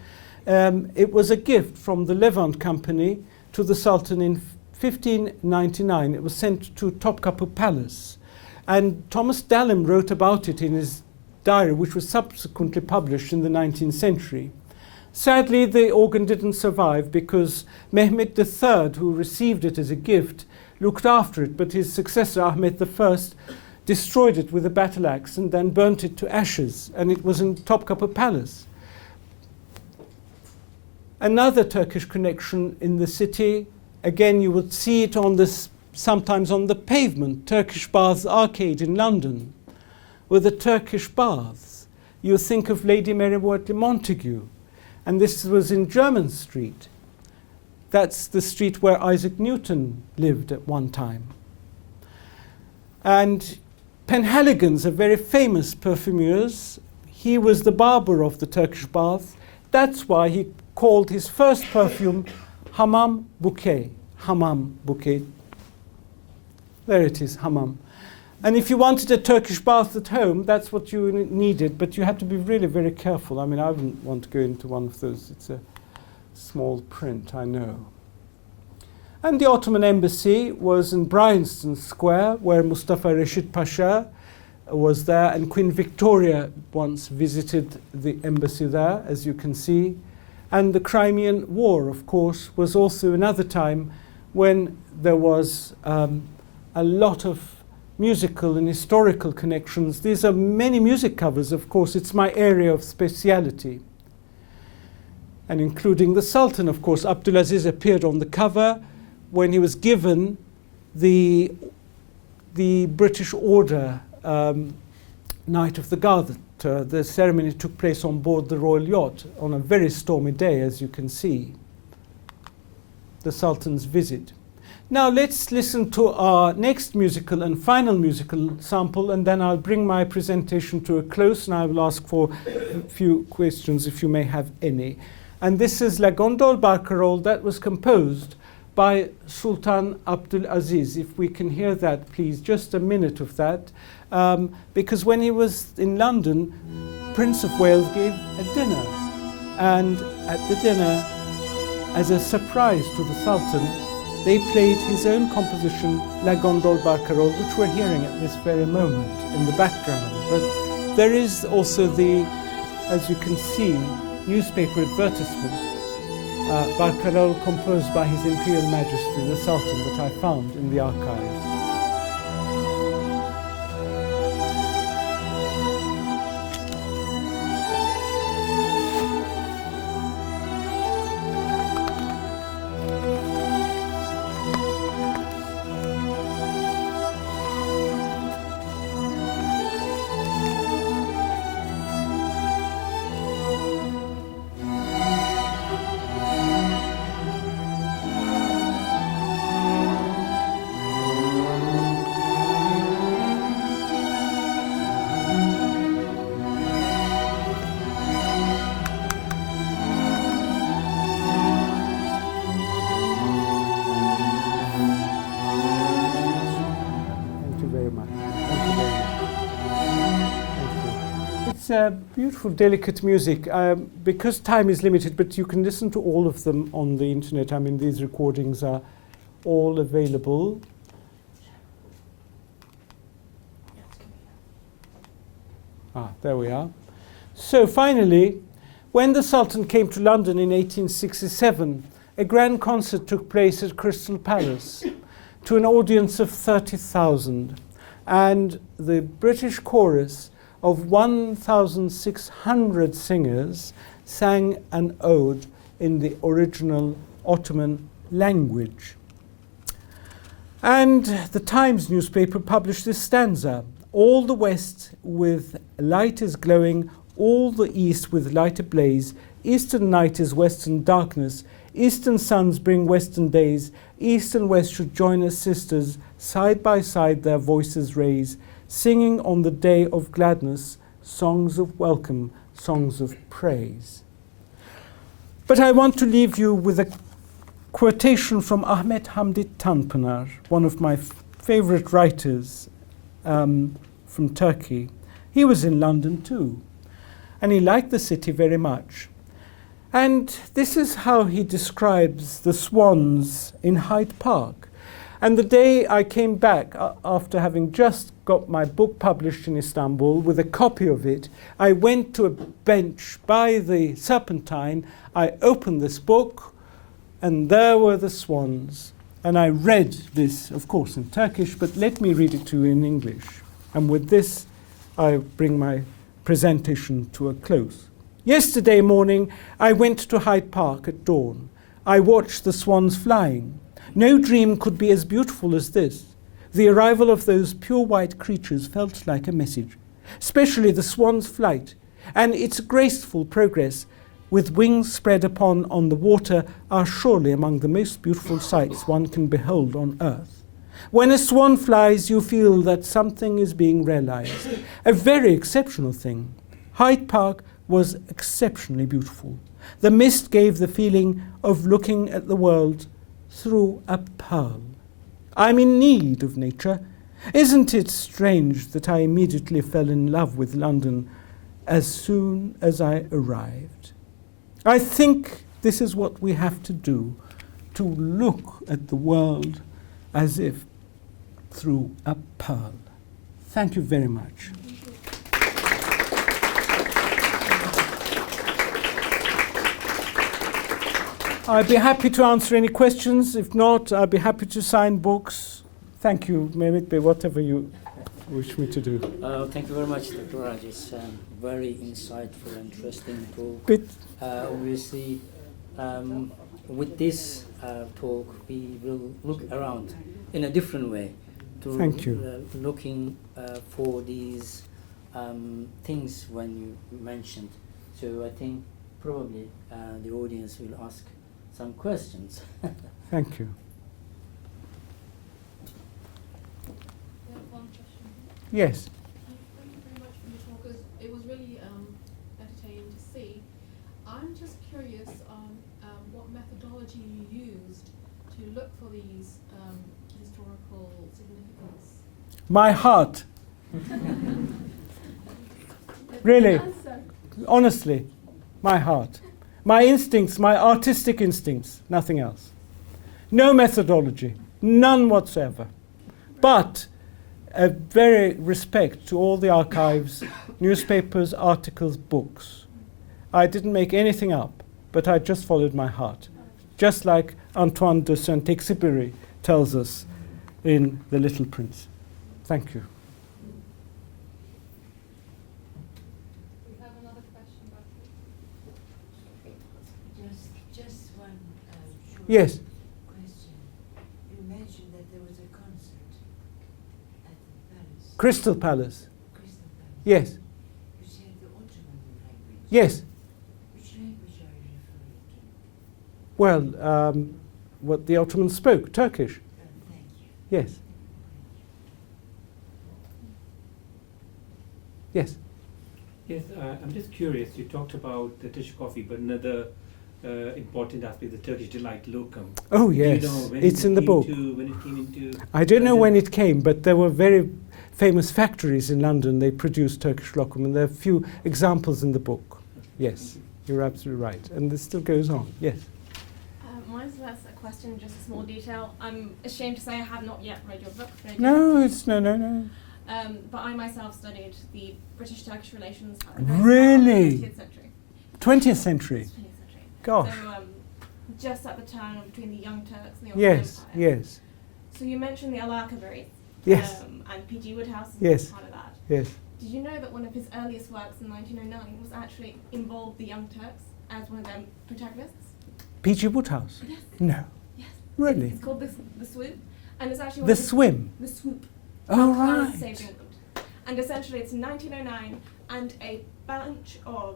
it was a gift from the Levant Company to the Sultan in 1599. It was sent to Topkapı Palace. And Thomas Dallam wrote about it in his diary, which was subsequently published in the 19th century. Sadly, the organ didn't survive because Mehmet III, who received it as a gift, looked after it, but his successor, Ahmet I, destroyed it with a battle axe and then burnt it to ashes, and it was in Topkapı Palace. Another Turkish connection in the city, again you would see it on this, sometimes on the pavement, Turkish Baths Arcade in London, with the Turkish baths. You think of Lady Mary Wortley Montagu, and this was in Jermyn Street. That's the street where Isaac Newton lived at one time. And Penhaligon's a very famous perfumeurs. He was the barber of the Turkish bath. That's why he called his first perfume Hamam Bouquet. Hamam Bouquet. There it is, Hamam. And if you wanted a Turkish bath at home, that's what you needed, but you had to be really very careful. I mean, I wouldn't want to go into one of those. It's a Small print, I know. And the Ottoman embassy was in Bryanston Square, where Mustafa Reşit Pasha was there, and Queen Victoria once visited the embassy there, as you can see. And the Crimean War, of course, was also another time when there was a lot of musical and historical connections. These are many music covers, of course. It's my area of speciality. And including the Sultan, of course. Abdulaziz appeared on the cover when he was given the British Order Knight of the Garter. The ceremony took place on board the royal yacht on a very stormy day, as you can see. The Sultan's visit. Now let's listen to our next musical and final musical sample, and then I'll bring my presentation to a close, and I will ask for a few questions if you may have any. And this is La Gondole Barcarolle that was composed by Sultan Abdulaziz. If we can hear that, please, just a minute of that. Because when he was in London, Prince of Wales gave a dinner. And at the dinner, as a surprise to the Sultan, they played his own composition, La Gondole Barcarolle, which we're hearing at this very moment in the background. But there is also the, as you can see, newspaper advertisement, Barcarolle composed by His Imperial Majesty the Sultan, that I found in the archives. Beautiful, delicate music. Because time is limited, but you can listen to all of them on the internet. I mean, these recordings are all available. There we are. So finally, when the Sultan came to London in 1867, a grand concert took place at Crystal Palace to an audience of 30,000. And the British chorus of 1,600 singers sang an ode in the original Ottoman language. And the Times newspaper published this stanza: all the west with light is glowing, all the east with light ablaze, eastern night is western darkness, eastern suns bring western days, east and west should join as sisters, side by side their voices raise, singing on the day of gladness, songs of welcome, songs of praise. But I want to leave you with a quotation from Ahmet Hamdi Tanpınar, one of my favorite writers from Turkey. He was in London too, and he liked the city very much. And this is how he describes the swans in Hyde Park. And the day I came back, after having just got my book published in Istanbul with a copy of it, I went to a bench by the Serpentine, I opened this book, and there were the swans. And I read this, of course, in Turkish, but let me read it to you in English. And with this, I bring my presentation to a close. Yesterday morning, I went to Hyde Park at dawn. I watched the swans flying. No dream could be as beautiful as this. The arrival of those pure white creatures felt like a message, especially the swan's flight and its graceful progress with wings spread upon on the water are surely among the most beautiful sights one can behold on earth. When a swan flies, you feel that something is being realized, a very exceptional thing. Hyde Park was exceptionally beautiful. The mist gave the feeling of looking at the world through a pearl. I'm in need of nature. Isn't it strange that I immediately fell in love with London as soon as I arrived? I think This is what we have to do, to look at the world as if through a pearl. Thank you very much. I'd be happy to answer any questions. If not, I'd be happy to sign books. Thank you, Mehmet Bey, whatever you wish me to do. Thank you very much, Dr. Aracı. It's very insightful, interesting talk. But Obviously, with this talk, we will look around in a different way to Thank you. Looking for these things when you mentioned. So I think probably the audience will ask some questions. thank you. Yes. Thank you very much for your talk. It was really entertaining to see. I'm just curious on what methodology you used to look for these historical significance. My heart. Really, Answer. honestly, my heart. My instincts, my artistic instincts, nothing else. No methodology, none whatsoever. But a very respect to all the archives, newspapers, articles, books. I didn't make anything up, but I just followed my heart. Just like Antoine de Saint-Exupéry tells us in The Little Prince. Thank you. We have another question back here. Just one short Yes. question. You mentioned that there was a concert at the palace, Crystal Palace. Crystal Palace. Yes. You said the Ottoman language. Yes. Which language are you referring to? Well, what the Ottomans spoke, Turkish. Thank you. Yes. Yes. Yes, I'm just curious. You talked about the Turkish coffee, but another important aspect, the Turkish delight locum. Oh, Do you yes. know when It's it in the came book. when it came into I don't know London? when it came, but there were very famous factories in London. They produced Turkish lokum, and there are a few examples in the book. Yes, you're absolutely right. And this still goes on. Yes. Mine's less a question, just a small detail. I'm ashamed to say I have not yet read your book. but I do. No, it's no. But I myself studied the British-Turkish relations. Really? 20th century. 20th century. 20th century. Gosh. So just at the turn between the Young Turks and the Ottoman Yes, Empire. yes, So you mentioned the Alakaberry. yes, And P.G. Wodehouse is Yes. part of that. yes. Did you know that one of his earliest works in 1909 was actually involved the Young Turks as one of their protagonists? P.G. Wodehouse? Yes. No. Yes. Really? It's called the Swoop, and it's actually one The of his- Swim? The Swoop. Oh, How Clarence Saved right. England. And essentially it's 1909 and a bunch of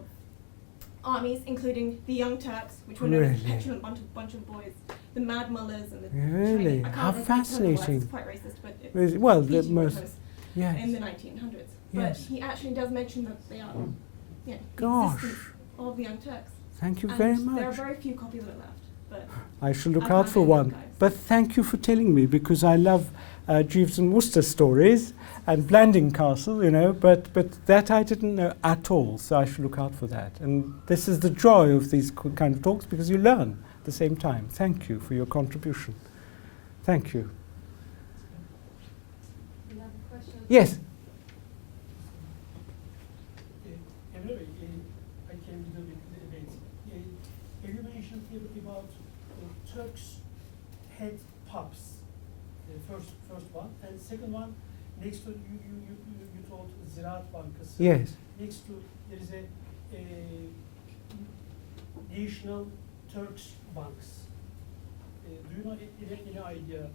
armies, including the Young Turks, which were known as a Really? petulant bunch of boys, the Mad Mullahs and the Really? Chinese. I can't How remember the term, fascinating. It's quite racist, but it's Is- Well, the P.G. most. Wodehouse Yes. in the 1900s. But Yes. he actually does mention that they are, you know, the Gosh. existence of the Young Turks. Thank you And very there are much. very few copies of it left, but I shall look I out can't for name them, one. guys. But thank you for telling me, because I love Jeeves and Wooster stories and Blanding Castle, you know, but that I didn't know at all, so I shall look out for that. And this is the joy of these kind of talks, because you learn at the same time. Thank you for your contribution. Thank you. Another question. Yes. Emre Bey, I came to the debate. You mentioned here about Turks had pubs, the first one, and second one, next to you told Ziraat Bankası. Yes. Next to there is a national Turks banks. Do you know any idea?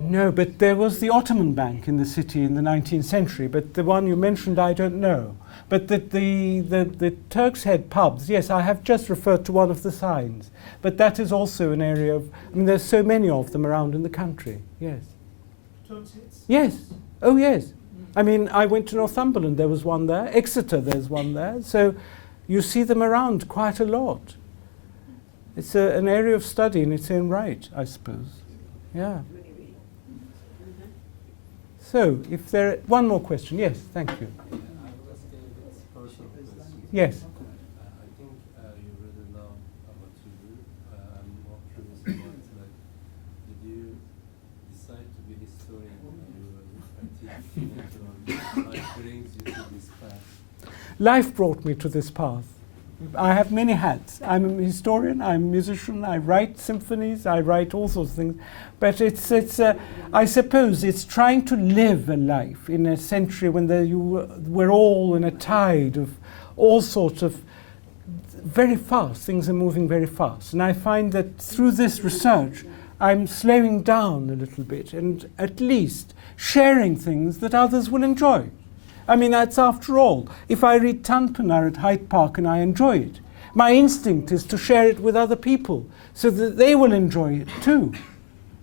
No, but there was the Ottoman Bank in the city in the 19th century, but the one you mentioned I don't know. But the Turks had pubs, yes, I have just referred to one of the signs. But that is also an area of, I mean, there's so many of them around in the country, yes. Turks heads? Yes, oh yes. I mean, I went to Northumberland, there was one there. Exeter, there's one there. So you see them around quite a lot. It's an area of study in its own right, I suppose. Yeah. So, if there one more question, yes, thank you. I will ask a personal question. Yes. I think you really love what you do, life brought me to this path. I have many hats. I'm a historian, I'm a musician, I write symphonies, I write all sorts of things. But I suppose it's trying to live a life in a century when we're all in a tide of all sorts of very fast, things are moving very fast. And I find that through this research, I'm slowing down a little bit and at least sharing things that others will enjoy. I mean, that's after all. If I read Tanpınar at Hyde Park and I enjoy it, my instinct is to share it with other people so that they will enjoy it too.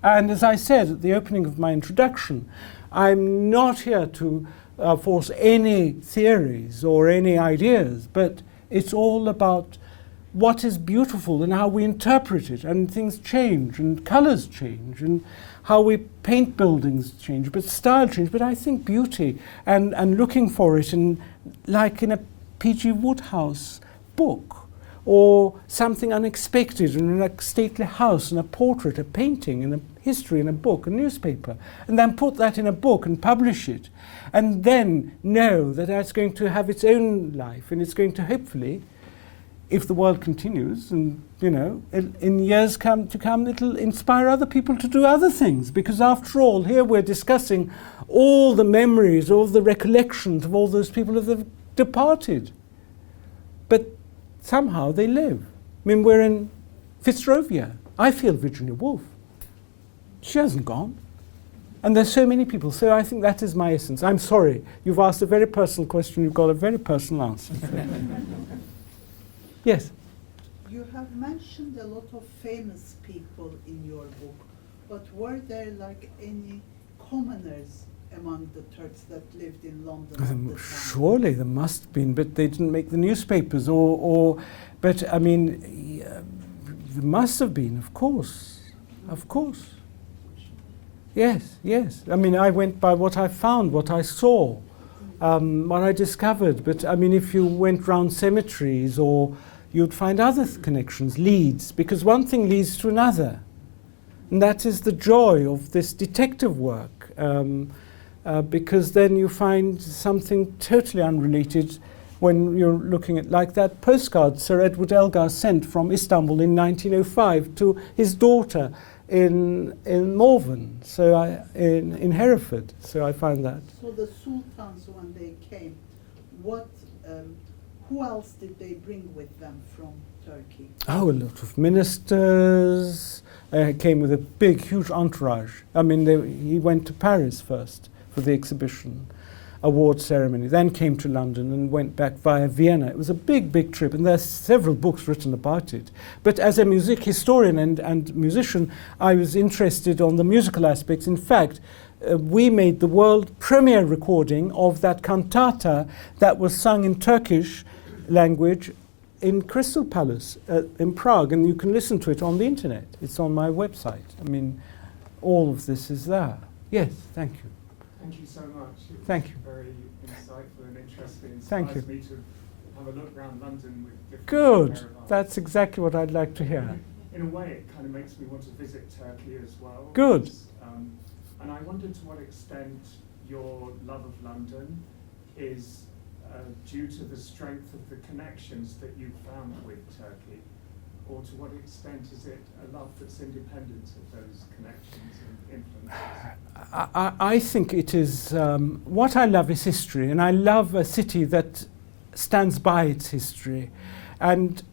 And as I said at the opening of my introduction, I'm not here to force any theories or any ideas, but it's all about what is beautiful and how we interpret it, and things change and colours change and how we paint buildings change, but style change. But I think beauty and looking for it like in a P.G. Wodehouse book, or something unexpected in a stately house, in a portrait, a painting, in a history, in a book, a newspaper, and then put that in a book and publish it, and then know that that's going to have its own life, and it's going to hopefully, if the world continues, and in years to come, it'll inspire other people to do other things. Because after all, here we're discussing all the memories, all the recollections of all those people that have departed. But somehow they live. I mean, we're in Fitzrovia. I feel Virginia Woolf. She hasn't gone. And there's so many people. So I think that is my essence. I'm sorry. You've asked a very personal question. You've got a very personal answer. Yes? You have mentioned a lot of famous people in your book, but were there like any commoners among the Turks that lived in London at the time? Surely there must have been, but they didn't make the newspapers, but I mean, there must have been, of course. Yes. I mean, I went by what I found, what I saw, what I discovered. But I mean, if you went round cemeteries, or you'd find other connections, leads, because one thing leads to another. And that is the joy of this detective work, because then you find something totally unrelated when you're looking at, like that postcard Sir Edward Elgar sent from Istanbul in 1905 to his daughter in Malvern, in Hereford. So I found that. So the sultans, when they came, who else did they bring with them from Turkey? Oh, a lot of ministers. Came with a big, huge entourage. I mean, he went to Paris first for the exhibition, award ceremony, then came to London and went back via Vienna. It was a big, big trip, and there's several books written about it. But as a music historian and musician, I was interested on the musical aspects. In fact, we made the world premiere recording of that cantata that was sung in Turkish language in Crystal Palace in Prague, and you can listen to it on the internet. It's on my website. I mean, all of this is there. Yes, thank you. Thank you so much. It was Thank you. Very insightful and interesting. Thank Inspires you. me to have a look around London with different Good. pair of eyes. That's exactly what I'd like to hear. In a way, it kind of makes me want to visit Turkey as well. Good. And I wondered to what extent your love of London is due to the strength of the connections that you found with Turkey, or to what extent is it a love that's independent of those connections and influences? I think it is, what I love is history, and I love a city that stands by its history. And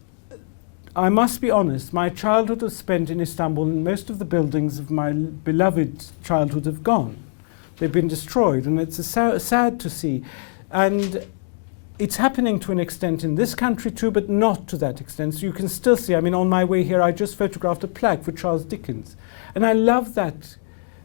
I must be honest, my childhood was spent in Istanbul, and most of the buildings of my beloved childhood have gone. They've been destroyed, and it's sad to see. And it's happening to an extent in this country too, but not to that extent. So you can still see, I mean, on my way here, I just photographed a plaque for Charles Dickens. And I love that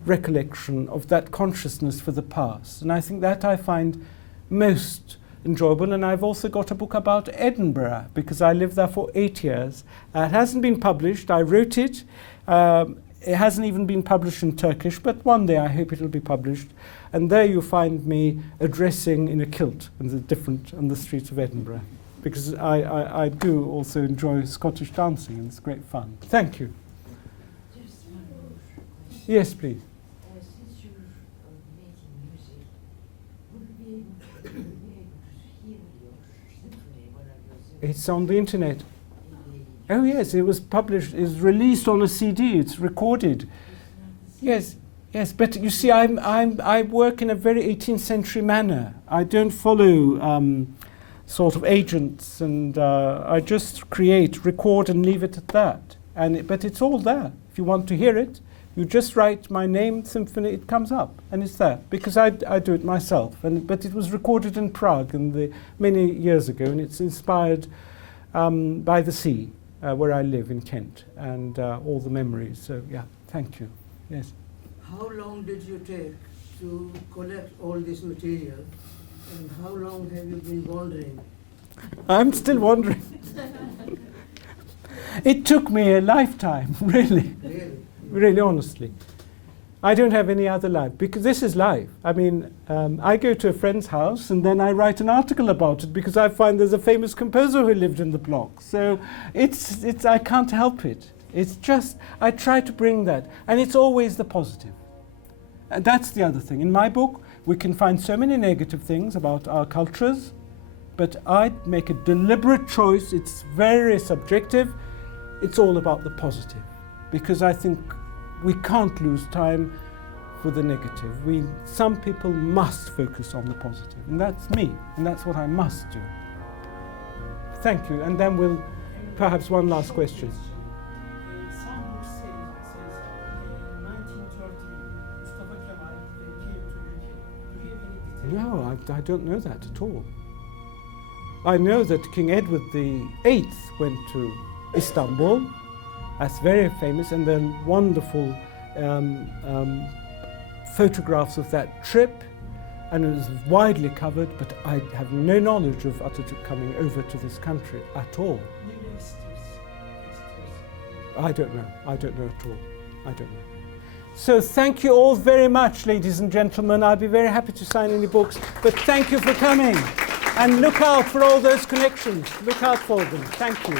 recollection of that consciousness for the past. And I think that I find most enjoyable. And I've also got a book about Edinburgh, because I lived there for 8 years. It hasn't been published. I wrote it. It hasn't even been published in Turkish, but one day I hope it'll be published. And there you find me addressing in a kilt on the streets of Edinburgh, because I do also enjoy Scottish dancing, and it's great fun. Thank you. Just one more. Yes, please. Since you're making music, would you be able to hear It's on the internet. Oh yes, it was published, it's released on a CD, it's recorded. Yes, yes, but you see, I work in a very 18th century manner. I don't follow sort of agents, and I just create, record, and leave it at that. But it's all there. If you want to hear it, you just write my name, symphony, it comes up, and it's there, because I do it myself. But it was recorded in Prague many years ago, and it's inspired by the sea, where I live in Kent, and all the memories. So yeah, thank you. Yes. How long did you take to collect all this material, and how long have you been wandering? I'm still wandering. It took me a lifetime, really. Really? Really, honestly. I don't have any other life, because this is life. I mean, I go to a friend's house and then I write an article about it because I find there's a famous composer who lived in the block. So I can't help it. It's just, I try to bring that. And it's always the positive. And that's the other thing. In my book, we can find so many negative things about our cultures, but I make a deliberate choice. It's very subjective. It's all about the positive, because I think we can't lose time for the negative. Some people must focus on the positive, and that's me, and that's what I must do. Thank you, and then we'll perhaps one last question. Some books say in 1930 Mustafa Kemal came to UK. Do you have any details? No, I don't know that at all. I know that King Edward VIII went to Istanbul. That's very famous, and then wonderful photographs of that trip, and it was widely covered, but I have no knowledge of Atatürk coming over to this country at all. Maybe extras. I don't know at all. I don't know. So thank you all very much, ladies and gentlemen. I'll be very happy to sign any books, but thank you for coming. And look out for all those connections. Look out for them. Thank you.